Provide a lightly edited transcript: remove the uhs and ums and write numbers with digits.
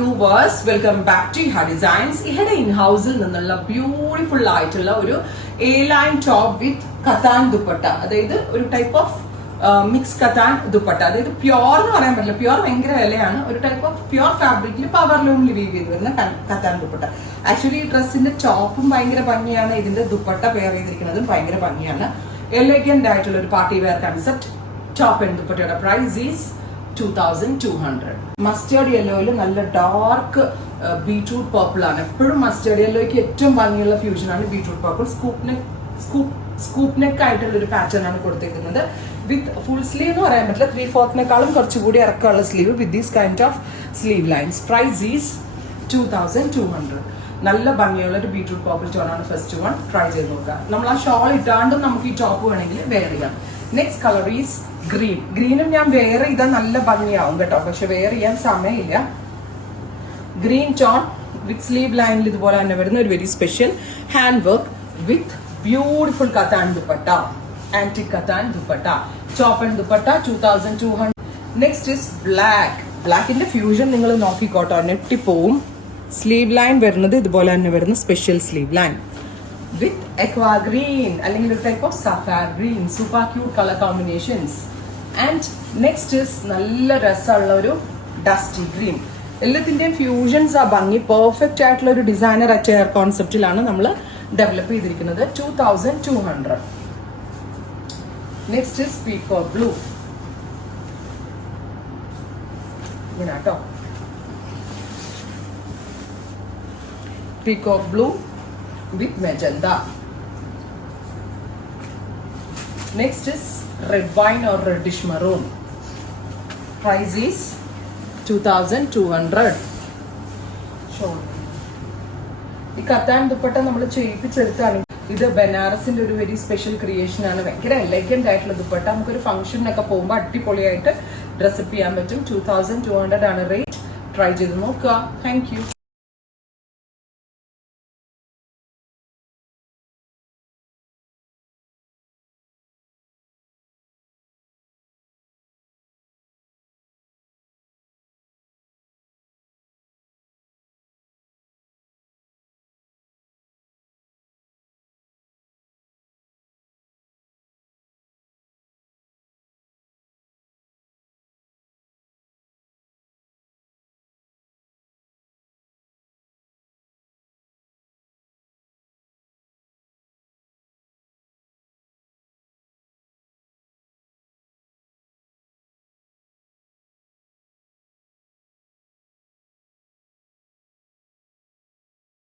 viewers, welcome back to Iha Designs. Ihade in-house നിന്നുള്ള beautiful ആയിട്ടുള്ള ഒരു A-line top with katan dupatta. അതായത് ഒരു ടൈപ്പ് ഓഫ് മിക്സ് കത്താൻ ദുപ്പട്ട. അതായത് പ്യോർ എന്ന് പറയാൻ പറ്റില്ല, പ്യോർ ഭയങ്കര വിലയാണ്. ഒരു ടൈപ്പ് ഓഫ് പ്യോർ ഫാബ്രിക്കിൽ പവർ ലൂമിൽ വീവ് ചെയ്ത് വരുന്ന കത്താൻ ദുപ്പട്ട. ആക്ച്വലി ഈ ഡ്രസ്സിന്റെ ടോപ്പും ഭയങ്കര ഭംഗിയാണ്, ഇതിന്റെ ദുപ്പട്ട പെയർ ചെയ്തിരിക്കുന്നതും ഭയങ്കര ഭംഗിയാണ്. എലഗന്റ് ആയിട്ടുള്ള ഒരു party wear concept. Top and ദുപ്പട്ടയുടെ പ്രൈസ് ഈസ് 2200. മസ്റ്റേർഡ് യെല്ലോയിൽ നല്ല ഡാർക്ക് ബീട്രൂട്ട് പർപ്പിൾ ആണ്. എപ്പോഴും മസ്റ്റേർഡ് യെല്ലോയ്ക്ക് ഏറ്റവും ഭംഗിയുള്ള ഫ്യൂഷൻ ആണ് ബീട്രൂട്ട് പർപ്പിൾ. സ്കൂപ്പ് നെക്ക് ആയിട്ടുള്ള ഒരു പാറ്റേൺ ആണ് കൊടുത്തിരിക്കുന്നത്. വിത്ത് ഫുൾ സ്ലീവ് എന്ന് പറയാൻ പറ്റില്ല, 3/4 കുറച്ചുകൂടി ഇറക്കമുള്ള sleeve with these kind of sleeve lines. Price is 2200. നല്ല ഭംഗിയുള്ള ഒരു ബീട്രൂട്ട് പർപ്പിൾ ടോണാണ് ഫസ്റ്റ് വൺ. ട്രൈ ചെയ്ത് നോക്കുക. നമ്മൾ ആ ഷോൾ ഇട്ടാണ്ടും നമുക്ക് ഈ ടോപ്പ് വേണമെങ്കിൽ വെയർ ചെയ്യാം. Next colour is green. ഗ്രീനും ഞാൻ വെയർ ചെയ്താൽ നല്ല ഭംഗിയാവും കേട്ടോ, പക്ഷെ വെയർ ചെയ്യാൻ സമയമില്ല. ഗ്രീൻ ടോൺ വിത്ത് സ്ലീവ് ലൈനിൽ ഇതുപോലെ തന്നെ വരുന്ന ഒരു very special hand work with beautiful Katan dupatta, antique Katan dupatta. Top and dupatta 2200. Next is black. ബ്ലാക്കിന്റെ ഫ്യൂഷൻ നിങ്ങൾ നോക്കിക്കോട്ടോ, നെട്ടിപ്പോവും. സ്ലീവ് ലൈൻ വരുന്നത് ഇതുപോലെ തന്നെ വരുന്ന special sleeve line with aqua green അല്ലെങ്കിൽ ഒരു ടൈപ്പ് ഓഫ് സഫാർ green. Super cute colour combinations. And next is നല്ല രസമുള്ള ഒരു ഡസ്റ്റി ഗ്രീൻ. എല്ലാത്തിന്റെയും ഫ്യൂഷൻസ് ആ ഭംഗി. പെർഫെക്റ്റ് ആയിട്ടുള്ള ഒരു ഡിസൈനർ അറ്റയർ കോൺസെപ്റ്റിലാണ് നമ്മൾ ഡെവലപ്പ് ചെയ്തിരിക്കുന്നത്. 2200. Next is peacock blue. ഇങ്ങനാട്ടോ, peacock blue with magenta. Next is red wine or reddish maroon. Price is 2200. ഈ കത്താൻ ദുപ്പട്ട നമ്മൾ ചെയ്യിപ്പിച്ചെടുത്താണ്. ഇത് ബനാറസിന്റെ ഒരു വെരി സ്പെഷ്യൽ ക്രിയേഷൻ ആണ്. ഭയങ്കര എലഗന്റ് ആയിട്ടുള്ള ദുപ്പട്ട. നമുക്കൊരു ഫംഗ്ഷനൊക്കെ പോകുമ്പോൾ അടിപൊളിയായിട്ട് ഡ്രസ്സപ്പ് ചെയ്യാൻ പറ്റും. 2200 ആണ് റേറ്റ്. ട്രൈ ചെയ്ത് നോക്കുക. Thank you.